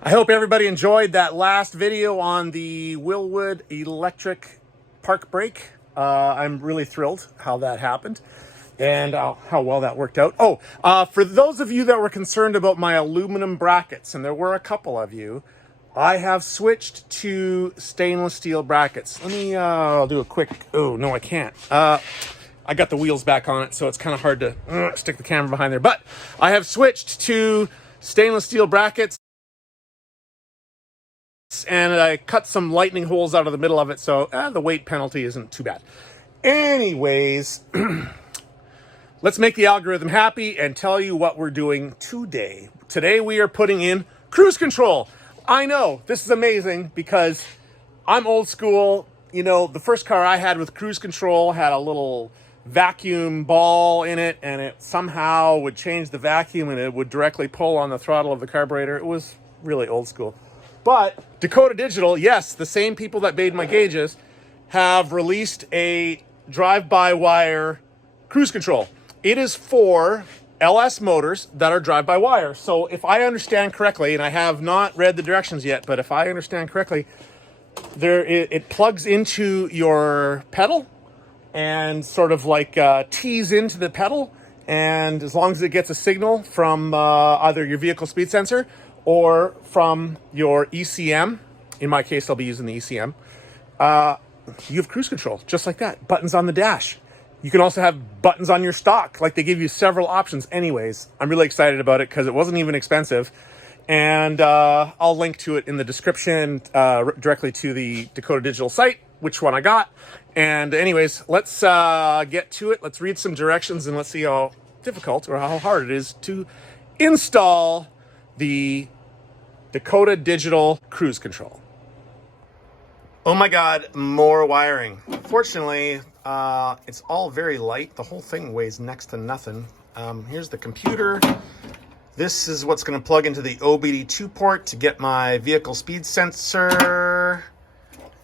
I hope everybody enjoyed that last video on the Willwood electric park brake. I'm really thrilled how that happened and how well that worked out. For those of you that were concerned about my aluminum brackets, and there were a couple of you, I have switched to stainless steel brackets. Let me, I'll do a quick, oh no I can't. I got the wheels back on it, so it's kind of hard to stick the camera behind there, but I have switched to stainless steel brackets. And I cut some lightning holes out of the middle of it, so the weight penalty isn't too bad. Anyways, let's make the algorithm happy and tell you what we're doing today. Today we are putting in cruise control. I know, this is amazing because I'm old school. You know, the first car I had with cruise control had a little vacuum ball in it, and it somehow would change the vacuum and it would directly pull on the throttle of the carburetor. It was really old school. But Dakota Digital, yes, the same people that made my gauges, have released a drive-by-wire cruise control. It is for LS motors that are drive-by-wire. So if I understand correctly, and I have not read the directions yet, but if I understand correctly, it plugs into your pedal and sort of like tees into the pedal. And as long as it gets a signal from either your vehicle speed sensor or from your ECM, in my case, I'll be using the ECM, you have cruise control, just like that. Buttons on the dash. You can also have buttons on your stock. Like, they give you several options. Anyways, I'm really excited about it because it wasn't even expensive. And I'll link to it in the description directly to the Dakota Digital site, which one I got. And anyways, let's get to it. Let's read some directions and let's see how difficult or how hard it is to install the Dakota Digital cruise control. Oh my God, more wiring. Fortunately, it's all very light. The whole thing weighs next to nothing. Here's the computer. This is what's going to plug into the OBD2 port to get my vehicle speed sensor.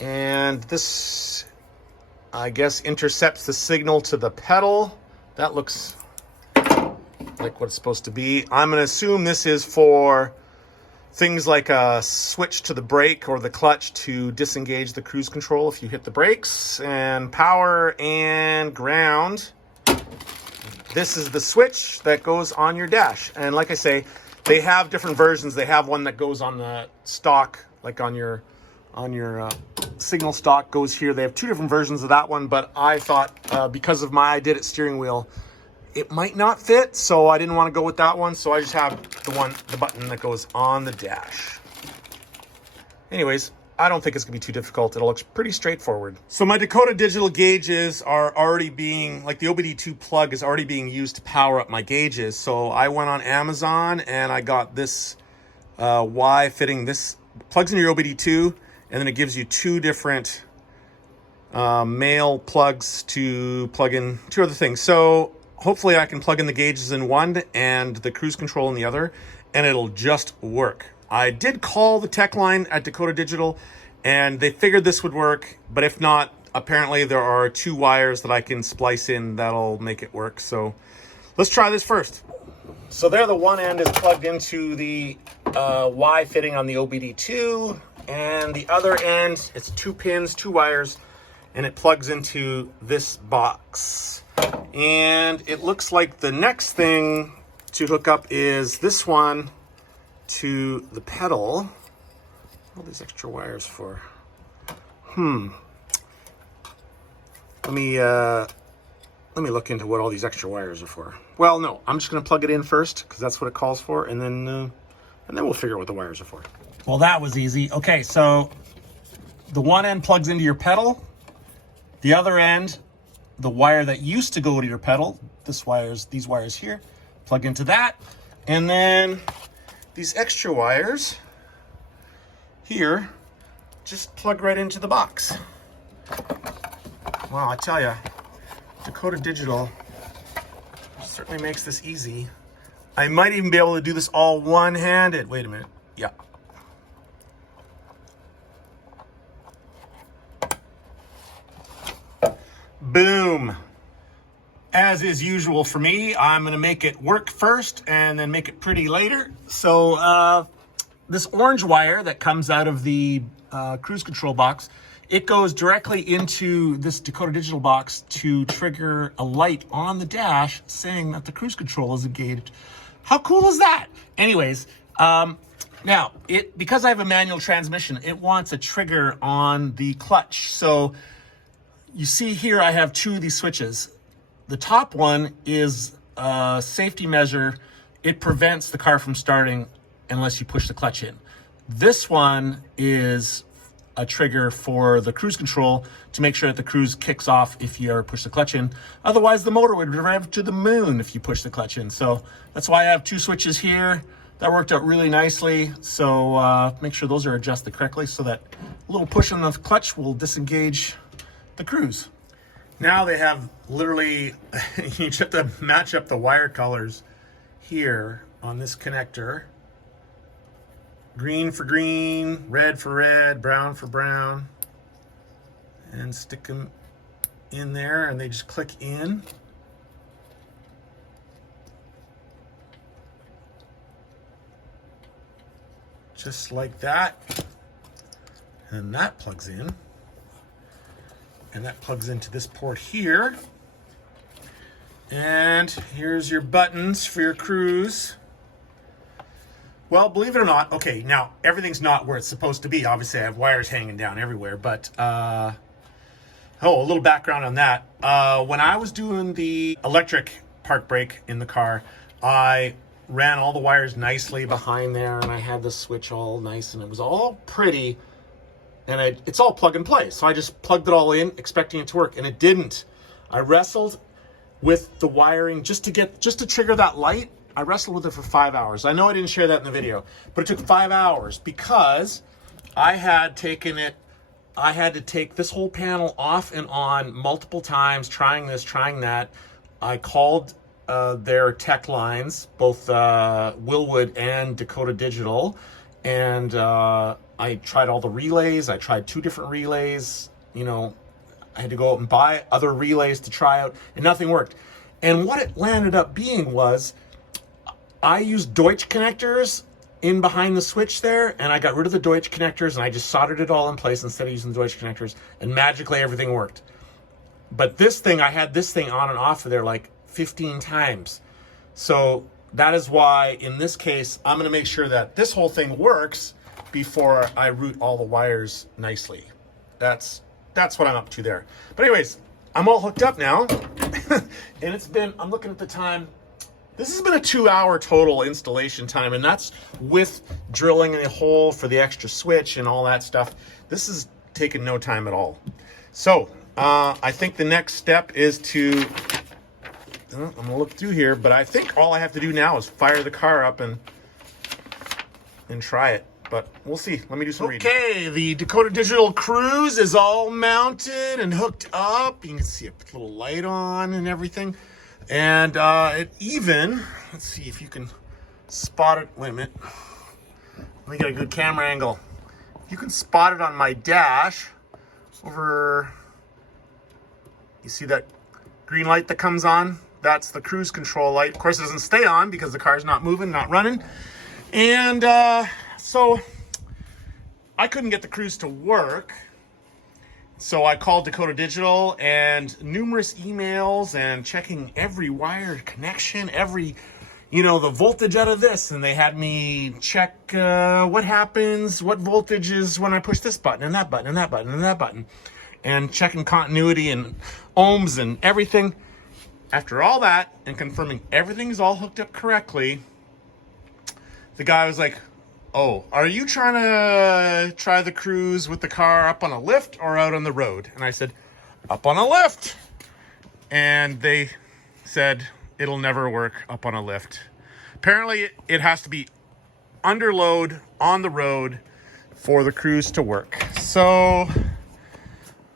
And this, I guess, intercepts the signal to the pedal. That looks like what it's supposed to be. I'm going to assume this is for things like a switch to the brake or the clutch to disengage the cruise control if you hit the brakes, and power and ground. This is the switch that goes on your dash. And like I say, they have different versions. They have one that goes on the stock, like on your signal stock goes here. They have two different versions of that one, but I thought because of my I did it steering wheel, it might not fit, so I didn't want to go with that one, so I just have the button that goes on the dash. Anyways, I don't think it's gonna be too difficult. It looks pretty straightforward. So my Dakota Digital gauges are already being, like the OBD2 plug is already being used to power up my gauges. So I went on Amazon and I got this Y fitting. This plugs in your OBD2, and then it gives you two different male plugs to plug in two other things. So hopefully I can plug in the gauges in one and the cruise control in the other, and it'll just work. I did call the tech line at Dakota Digital, and they figured this would work, but if not, apparently there are two wires that I can splice in that'll make it work. So let's try this first. So there, the one end is plugged into the Y fitting on the OBD2, and the other end, it's two pins, two wires, and it plugs into this box. And it looks like the next thing to hook up is this one to the pedal. All these extra wires for? Let me look into what all these extra wires are for. Well, no, I'm just going to plug it in first because that's what it calls for, and then we'll figure out what the wires are for. Well, that was easy. Okay, so the one end plugs into your pedal. The other end, the wire that used to go to your pedal, these wires here, plug into that. And then these extra wires here just plug right into the box. Wow, I tell you, Dakota Digital certainly makes this easy. I might even be able to do this all one-handed. Wait a minute. Yeah. Boom. As is usual for me, I'm going to make it work first and then make it pretty later. So this orange wire that comes out of the cruise control box, it goes directly into this Dakota Digital box to trigger a light on the dash saying that the cruise control is engaged. How cool is that? Anyways, now, because I have a manual transmission, it wants a trigger on the clutch. So you see here I have two of these switches. The top one is a safety measure. It prevents the car from starting unless you push the clutch in. This one is a trigger for the cruise control to make sure that the cruise kicks off if you ever push the clutch in. Otherwise, the motor would rev to the moon if you push the clutch in. So that's why I have two switches here. That worked out really nicely. So make sure those are adjusted correctly so that a little push on the clutch will disengage the cruise. Now they have literally, you just have to match up the wire colors here on this connector. Green for green, red for red, brown for brown. And stick them in there and they just click in. Just like that. And that plugs in. And that plugs into this port here. And here's your buttons for your cruise. Well, believe it or not, okay, now everything's not where it's supposed to be. Obviously, I have wires hanging down everywhere, but a little background on that. When I was doing the electric park brake in the car, I ran all the wires nicely behind there, and I had the switch all nice, and it was all pretty, and it's all plug and play. So I just plugged it all in, expecting it to work, and it didn't. I wrestled with the wiring just to trigger that light. I wrestled with it for 5 hours. I know I didn't share that in the video, but it took 5 hours because I had to take this whole panel off and on multiple times, trying this, trying that. I called their tech lines, both Willwood and Dakota Digital, and I tried all the relays. I tried 2 different relays. You know, I had to go out and buy other relays to try out, and nothing worked. And what it landed up being was, I used Deutsch connectors in behind the switch there, and I got rid of the Deutsch connectors and I just soldered it all in place instead of using the Deutsch connectors, and magically everything worked. But this thing, I had this thing on and off of there like 15 times. So that is why in this case, I'm gonna make sure that this whole thing works before I route all the wires nicely. That's what I'm up to there. But anyways, I'm all hooked up now. And I'm looking at the time, this has been a 2-hour total installation time, and that's with drilling a hole for the extra switch and all that stuff. This has taken no time at all. So I think the next step is to, I'm gonna look through here, but I think all I have to do now is fire the car up and try it. But we'll see. Let me do some reading. Okay, the Dakota Digital Cruise is all mounted and hooked up. You can see a little light on and everything. And it even, let's see if you can spot it. Wait a minute. Let me get a good camera angle. You can spot it on my dash over, you see that green light that comes on? That's the cruise control light. Of course, it doesn't stay on because the car's not moving, not running. And so I couldn't get the cruise to work. So I called Dakota Digital, and numerous emails and checking every wired connection, the voltage out of this. And they had me check what happens, what voltage is when I push this button and that button and that button and that button. And checking continuity and ohms and everything. After all that and confirming everything's all hooked up correctly, the guy was like, "Oh, are you trying to try the cruise with the car up on a lift or out on the road?" And I said, "Up on a lift." And they said, "It'll never work up on a lift." Apparently, it has to be under load on the road for the cruise to work. So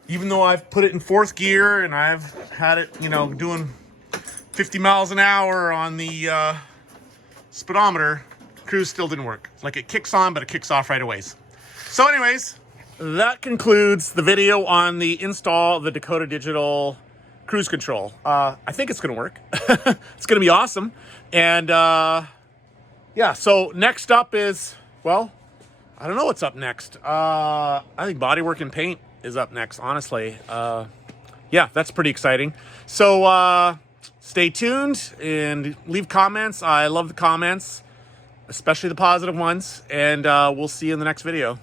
even though I've put it in 4th gear and I've had it, doing 50 miles an hour on the speedometer, cruise still didn't work. Like, it kicks on, but it kicks off right away. So anyways, that concludes the video on the install of the Dakota Digital cruise control. I think it's gonna work. It's gonna be awesome. And yeah, so next up is, well, I don't know what's up next. I think bodywork and paint is up next, honestly. Yeah, that's pretty exciting. So stay tuned and leave comments. I love the comments, especially the positive ones. And we'll see you in the next video.